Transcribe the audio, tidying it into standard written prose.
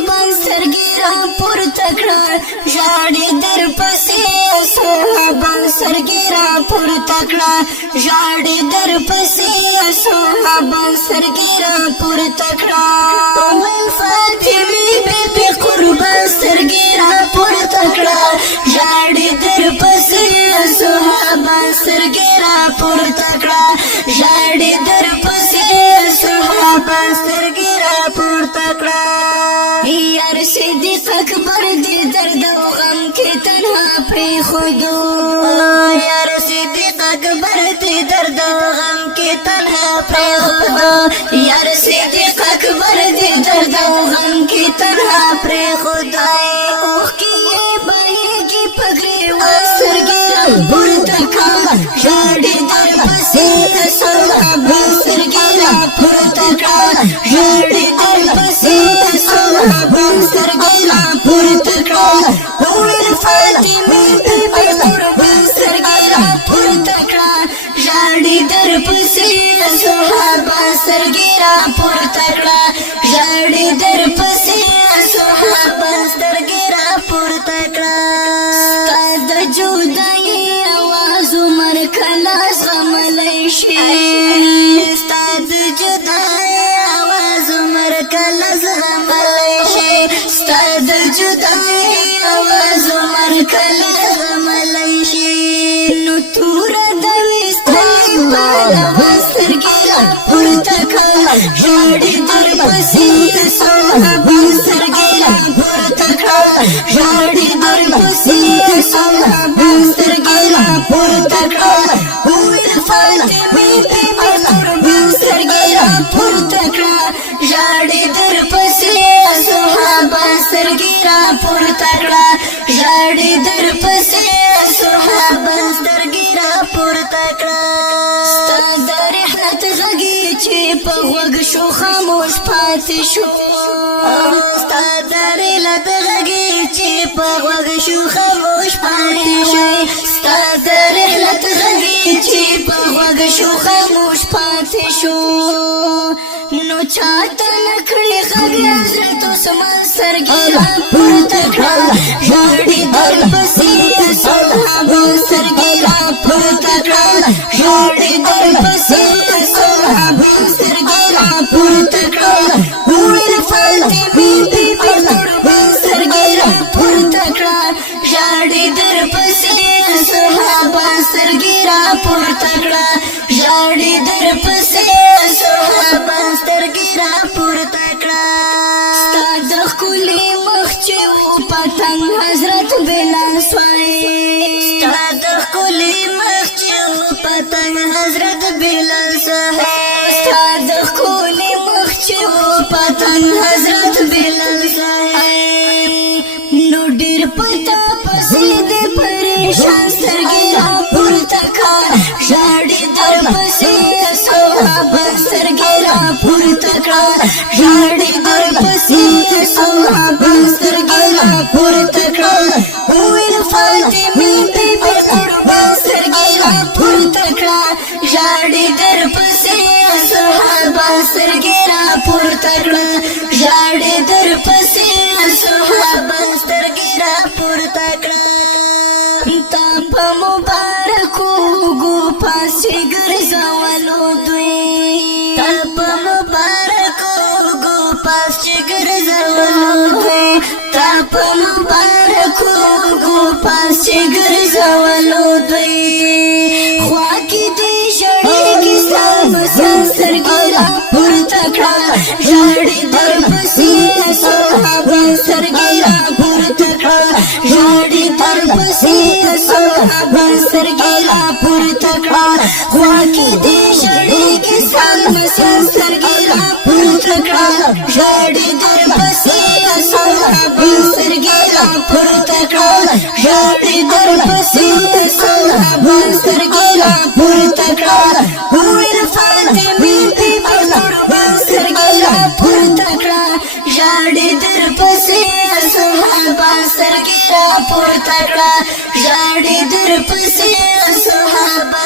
قربان سرګیرا پورته کړه ژاړي در پسې صحابه سرګیرا پورته کړه ژاړي در پسې صحابه سرګیرا پورته کړه فاطمه بیبي قربان سرګیرا پورته کړه ژاړي در پسې صحابه سرګیرا پورته کړه ژاړي در پسې صحابه سرګیرا پورته کړه یار صدیق اکبر دی درد و غم کې تنها پرې خودو یار صدیق اکبر دی درد و غم کې تنها پرې خودو یار صدیق اکبر دی درد و غم کې تنها پرې خودو اوخ کې بایږي پګړې و سرګیرا پورته کړه ژاړي در پسې صحابه سرګیرا پورته کړه ژاړي در پسې صحابه سرګیرا پورته کړه وویل فاطمه بیبي قربان سرګیرا پورته کړه ژاړي در پسې صحابه سرګیرا پورته کړه ژاړي در پسې صحابه سرګیرا پورته کړه ستا د جدایۍ اواز عمر کله زغملی شي ستا د جدایۍ اواز عمر کله زغملی شي ستا د جدایۍ اواز عمر کله زغملی شي نو توره د ویستلې پهلوان سرګیرا پورته کړه ژاړي در پسې صحابه سرګیرا پورته کړه ژاړي در پسې صحابه سرګیرا پورته کړه وویل فاطمه بیبي قربان سرګیرا پورته کړه ژاړي در پسې صحابه سرګیرا پورته کړه ژاړي در پسې صحابه سرګیرا پورته کړه ستا د رحلت غږی چې په غوږ شو خاموش پاتې شو ستا د رحلت غږی چې په غوږ شو خاموش پاتې شو ستا د رحلت غږی چې په غوږ شو خاموش پاتې شو نو چاته نکړي غږ حضرت عثمان سرګیرا پورته کړه ژاړي در پسې صحابه سرګیرا پورته کړه ژاړي در پسې صحابه سرګیرا پورته کړه وویل فاطمه بیبي قربان سرګیرا پورته کړه ژاړي در پسې صحابه سرګیرا پورته کړه ژاړي در پسې صحابه سرګیرا پورته کړه ستا د ښکلي مخ چې و پتنګ حضرت بلال سوای ستا د ښکلي مخ چې و پتنګ حضرت بلال سوای ستا د ښکلي مخ چې و پتنګ حضرت بلال سوای نو ډېر پتا پسې دې پریشان سرګیرا پورته کړه ژاړي در پسې صحابه سرګیرا پورته کړه ژاړي در پسې صحابه سرګیرا پورته کړه وویل فاطمه بیبي قربان سرګیرا پورته کړه ژاړي در پسې صحابه سرګیرا پورته کړه ژاړي در پسې صحابه سرګیرا پورته کړه تا په مبارکو گو پاسې ګرځولو دوی تا په مبارکو گو پاسې ګرځولو دوی تا په مبارکو گو پاسې ګرځولو دوی خوا کې دې ژړېږي ستا مسیح سرګیرا پورته کړه ژاړي در پسې صحابه سرګیرا پورته کړه ژاړي در پسې صحابه سرګیرا پورته کړه خوا کې دې ژړېږي ستا مسیح سرګیرا پورته کړه ژاړي در پسې صحابه سرګیرا پورته کړه ژاړي در پسې صحابه سرګیرا پورته کړه وویل فاطمه بیبي قربان سرګیرا پورته کړه ژاړي در پسې صحابه سرګیرا پورته کړه ژاړي در پسې صحابه